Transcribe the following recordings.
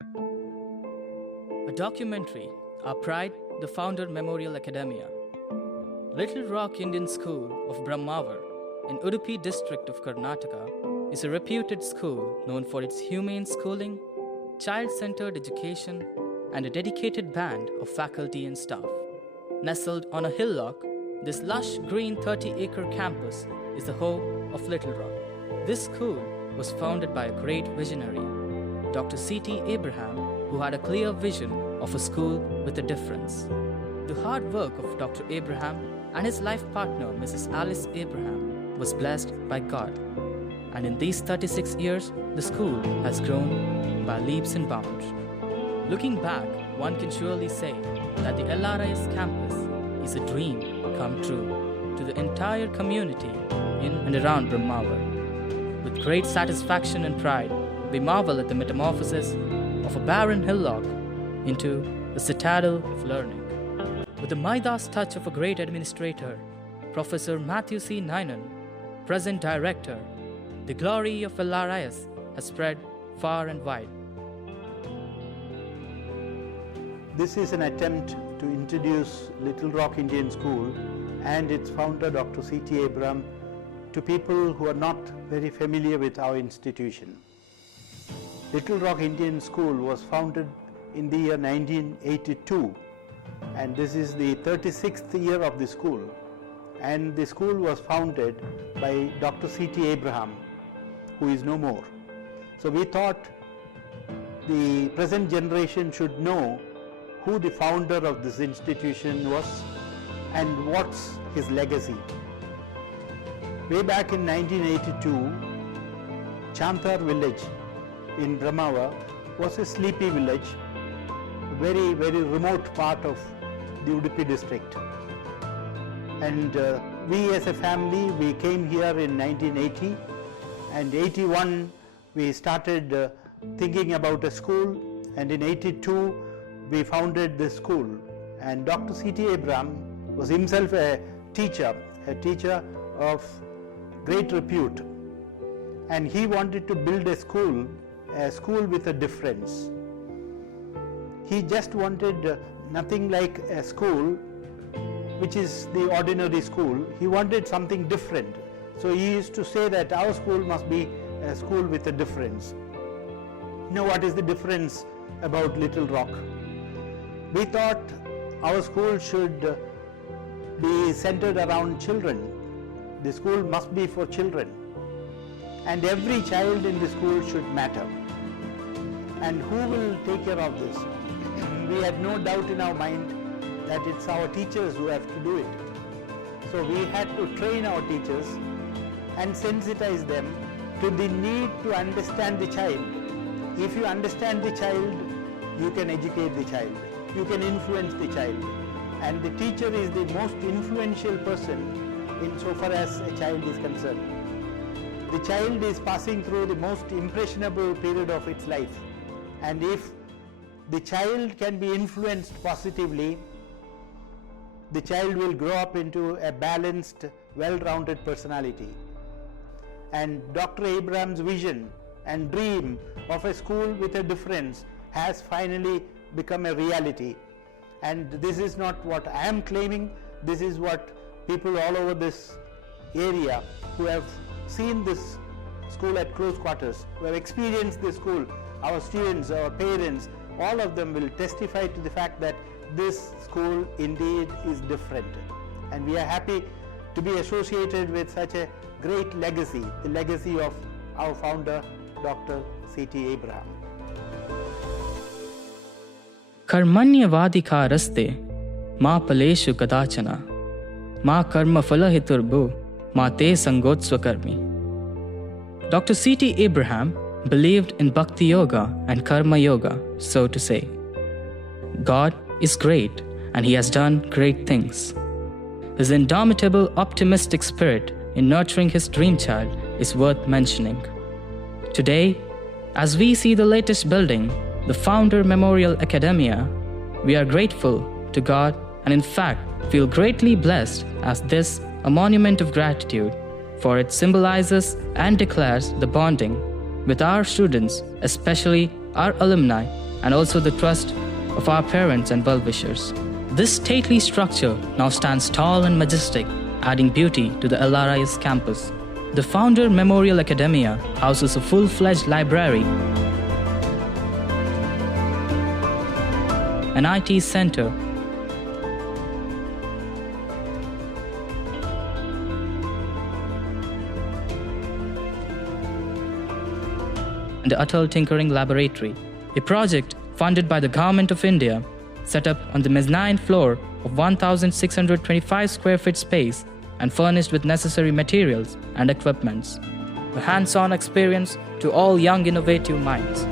A documentary, Our Pride, the Founder Memorial Academia. Little Rock Indian School of Brahmavar in Udupi district of Karnataka is a reputed school known for its humane schooling, child-centered education, and a dedicated band of faculty and staff. Nestled on a hillock, this lush green 30-acre campus is the home of Little Rock. This school was founded by a great visionary, Dr. C.T. Abraham, who had a clear vision of a school with a difference. The hard work of Dr. Abraham and his life partner, Mrs. Alice Abraham, was blessed by God. And in these 36 years, the school has grown by leaps and bounds. Looking back, one can surely say that the LRIS campus is a dream come true to the entire community in and around Brahmavar. With great satisfaction and pride, we marvel at the metamorphosis of a barren hillock into a citadel of learning. With the Midas touch of a great administrator, Professor Matthew C. Ninan, present director, the glory of LRIS has spread far and wide. This is an attempt to introduce Little Rock Indian School and its founder Dr. C.T. Abraham to people who are not very familiar with our institution. Little Rock Indian School was founded in the year 1982, and this is the 36th year of the school. And the school was founded by Dr. C.T. Abraham, who is no more. So we thought the present generation should know who the founder of this institution was and what's his legacy. Way back in 1982, Chantar village in Brahmavar was a sleepy village, very remote part of the Udupi district. And we as a family, we came here in 1980, and 81 we started thinking about a school, and in 82 we founded this school. And Dr. C.T. Abraham was himself a teacher of great repute, and he wanted to build a school with a difference. He just wanted nothing like a school which is the ordinary school. He wanted something different. So he used to say that our school must be a school with a difference. You know what is the difference about Little Rock? We thought our school should be centered around children. The school must be for children, and every child in the school should matter. And who will take care of this? We had no doubt in our mind that it's our teachers who have to do it. So we had to train our teachers and sensitize them to the need to understand the child. If you understand the child, you can educate the child, you can influence the child, and the teacher is the most influential person insofar as a child is concerned. The child is passing through the most impressionable period of its life, and if the child can be influenced positively, the child will grow up into a balanced, well-rounded personality. And Dr. Abraham's vision and dream of a school with a difference has finally become a reality. And this is not what I am claiming, this is what people all over this area who have seen this school at close quarters, who have experienced this school, our students, our parents, all of them will testify to the fact that this school indeed is different. And we are happy to be associated with such a great legacy, the legacy of our founder, Dr. C.T. Abraham. Karmanyavadika raste ma paleshu kadachana ma karma falahiturbu ma te sangotsva karmi. Dr. C.T. Abraham believed in Bhakti Yoga and Karma Yoga, so to say. God is great, and He has done great things. His indomitable optimistic spirit in nurturing His dream child is worth mentioning. Today, as we see the latest building, the Founder Memorial Academia, we are grateful to God and in fact feel greatly blessed as this a monument of gratitude, for it symbolizes and declares the bonding with our students, especially our alumni, and also the trust of our parents and well-wishers. This stately structure now stands tall and majestic, adding beauty to the LRIS campus. The Founder Memorial Academia houses a full-fledged library, an IT center, and the Atal Tinkering Laboratory, a project funded by the Government of India, set up on the mezzanine floor of 1,625 square feet space and furnished with necessary materials and equipments. A hands-on experience to all young innovative minds.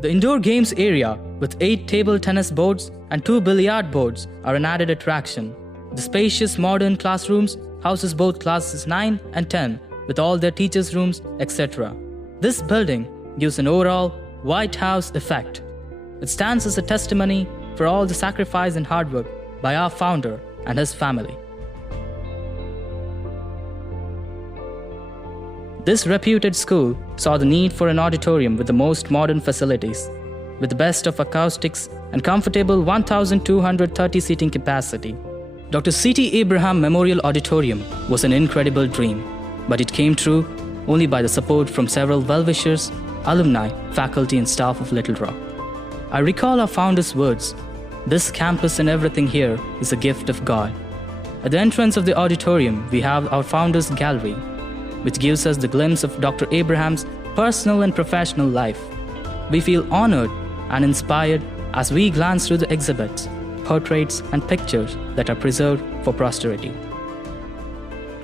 The indoor games area with 8 table tennis boards and 2 billiard boards are an added attraction. The spacious modern classrooms houses both classes 9 and 10 with all their teachers' rooms, etc. This building gives an overall White House effect. It stands as a testimony for all the sacrifice and hard work by our founder and his family. This reputed school saw the need for an auditorium with the most modern facilities, with the best of acoustics and comfortable 1,230 seating capacity. Dr. C.T. Abraham Memorial Auditorium was an incredible dream, but it came true only by the support from several well-wishers, alumni, faculty and staff of Little Rock. I recall our founder's words, "This campus and everything here is a gift of God." At the entrance of the auditorium, we have our founder's gallery, which gives us the glimpse of Dr. Abraham's personal and professional life. We feel honored and inspired as we glance through the exhibits, portraits, and pictures that are preserved for posterity.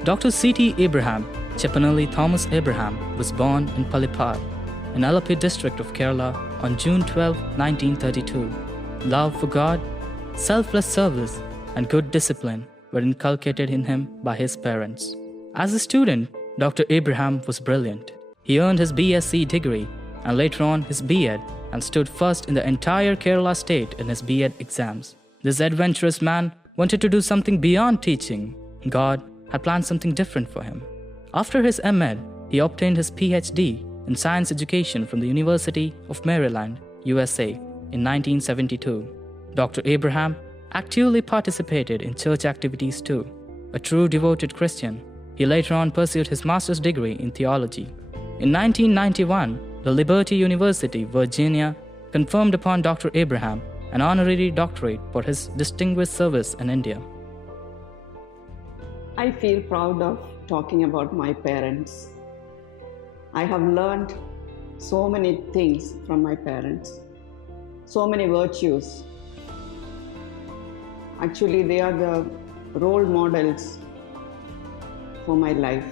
Dr. C.T. Abraham, Cheppanalli Thomas Abraham, was born in Palippad, in Alappuzha district of Kerala on June 12, 1932. Love for God, selfless service, and good discipline were inculcated in him by his parents. As a student, Dr. Abraham was brilliant. He earned his BSc degree and later on his B.Ed and stood first in the entire Kerala state in his B.Ed exams. This adventurous man wanted to do something beyond teaching. God had planned something different for him. After his M.Ed, he obtained his Ph.D. in science education from the University of Maryland, USA in 1972. Dr. Abraham actively participated in church activities too. A true devoted Christian, he later on pursued his master's degree in theology. In 1991, the Liberty University, Virginia, conferred upon Dr. Abraham an honorary doctorate for his distinguished service in India. I feel proud of talking about my parents. I have learned so many things from my parents, so many virtues. Actually, they are the role models for my life.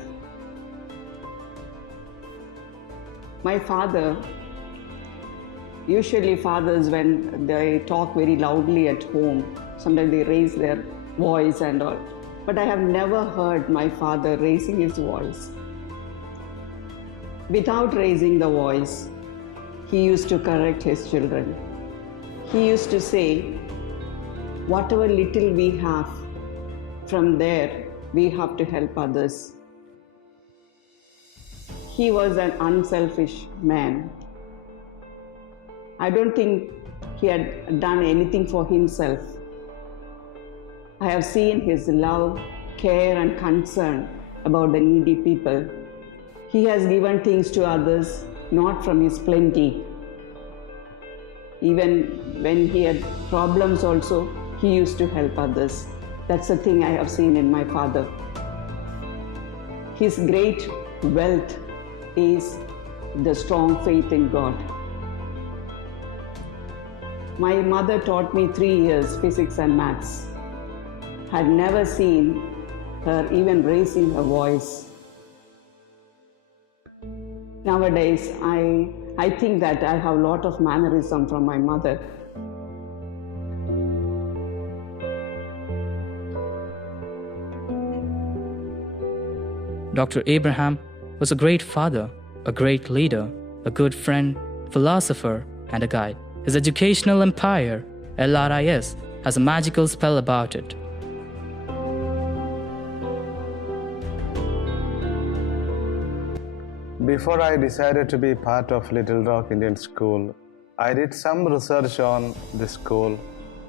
My father, usually fathers, when they talk very loudly at home, sometimes they raise their voice and all. But I have never heard my father raising his voice. Without raising the voice, he used to correct his children. He used to say, whatever little we have, from there, we have to help others. He was an unselfish man. I don't think he had done anything for himself. I have seen his love, care, and concern about the needy people. He has given things to others, not from his plenty. Even when he had problems also, he used to help others. That's the thing I have seen in my father. His great wealth is the strong faith in God. My mother taught me 3 years physics and maths. Had never seen her even raising her voice. Nowadays, I think that I have a lot of mannerism from my mother. Dr. Abraham was a great father, a great leader, a good friend, philosopher, and a guide. His educational empire, LRIS, has a magical spell about it. Before I decided to be part of Little Rock Indian School, I did some research on this school,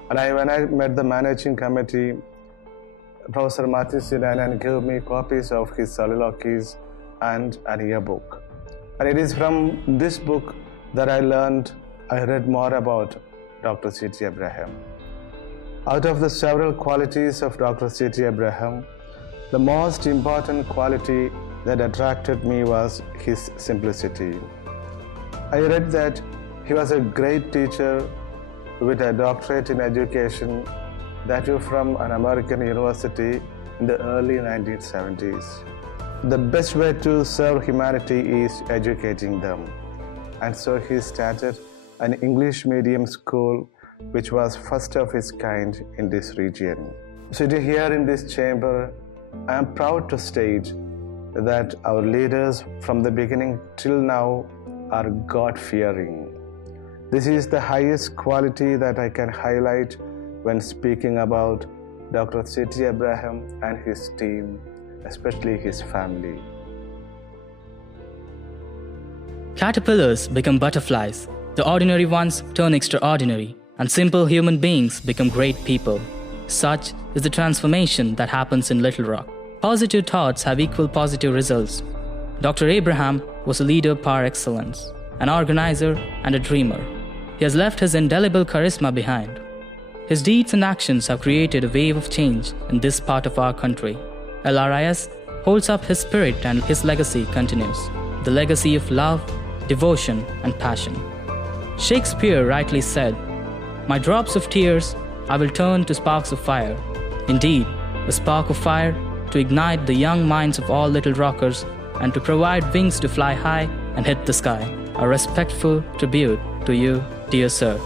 and when I met the managing committee, Professor Matthew Sudanan gave me copies of his soliloquies and an yearbook. And it is from this book that I read more about Dr. C.T. Abraham. Out of the several qualities of Dr. C.T. Abraham, the most important quality that attracted me was his simplicity. I read that he was a great teacher with a doctorate in education, that too from an American university in the early 1970s. The best way to serve humanity is educating them. And so he started an English medium school which was first of its kind in this region. Sitting here in this chamber, I am proud to state that our leaders from the beginning till now are God-fearing. This is the highest quality that I can highlight when speaking about Dr. C.T. Abraham and his team, especially his family. Caterpillars become butterflies, the ordinary ones turn extraordinary, and simple human beings become great people. Such is the transformation that happens in Little Rock. Positive thoughts have equal positive results. Dr. Abraham was a leader par excellence, an organizer and a dreamer. He has left his indelible charisma behind. His deeds and actions have created a wave of change in this part of our country. LRIS holds up his spirit, and his legacy continues. The legacy of love, devotion, and passion. Shakespeare rightly said, "My drops of tears I will turn to sparks of fire." Indeed, a spark of fire to ignite the young minds of all Little Rockers and to provide wings to fly high and hit the sky. A respectful tribute to you, dear sir.